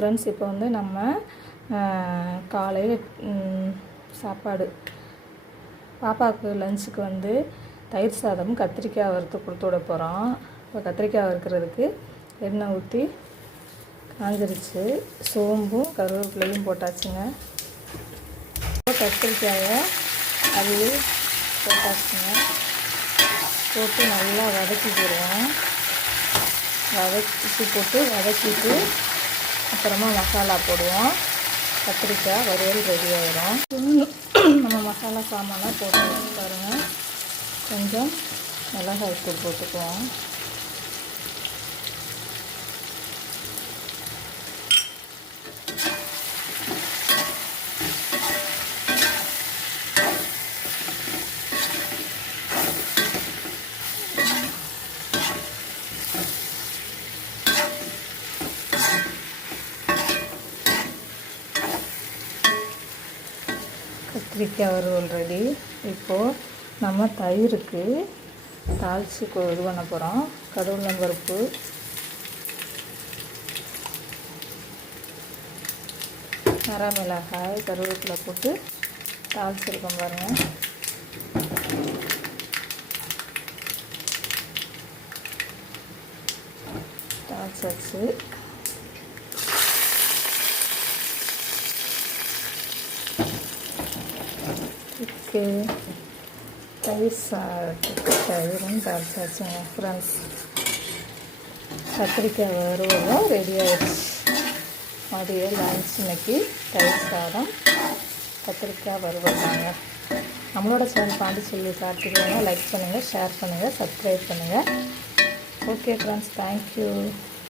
Friends, இப்போ வந்து நம்ம காலையில் சாப்பாடு பாப்பாவுக்கு லஞ்சுக்கு வந்து தயிர் சாதம் கத்திரிக்காய் வறுத்து கொடுத்து விட போகிறோம். இப்போ கத்திரிக்காய் வறுக்கிறதுக்கு எண்ணெய் ஊற்றி காஞ்சிருச்சு. சோம்பும் கருவேப்பிலையும் போட்டாச்சுங்க. கத்திரிக்காயை அது போட்டாச்சுங்க. போட்டு நல்லா வதக்கிடுவோம். வதக்கிட்டு அப்புறமா மசாலா போடுவோம். கத்திரிக்காய் வறுவல் ரெடி ஆகிடும். நம்ம மசாலா சாமான்லாம் போட்டு பாருங்கள். கொஞ்சம் மிளகாய் தூள் போட்டுக்குவோம். கத்திரிக்காய் வறுவல் ரெடி. இப்போது நம்ம தயிருக்கு தாளித்து இது பண்ண போகிறோம். கடவுளம்பருப்பு, மிளகாய், கருவேப்பிலை போட்டு தாளிச்சிருக்கோம் பாருங்கள். தாளிச்சாச்சு. தயிரும் தாளிச்சாச்சுங்க ஃப்ரெண்ட்ஸ். கத்திரிக்காய் வறுவலும் ரெடி ஆகிடுச்சு. மதிய லஞ்ச் இன்னைக்கு தயிர் சாதம் கத்திரிக்காய் வறுவல் தாங்க. நம்மளோட சேனல் பாண்டிச்செல்வி கார்த்திகேயனை லைக் பண்ணுங்கள், ஷேர் பண்ணுங்கள், சப்ஸ்கிரைப் பண்ணுங்கள். Okay friends, thank you.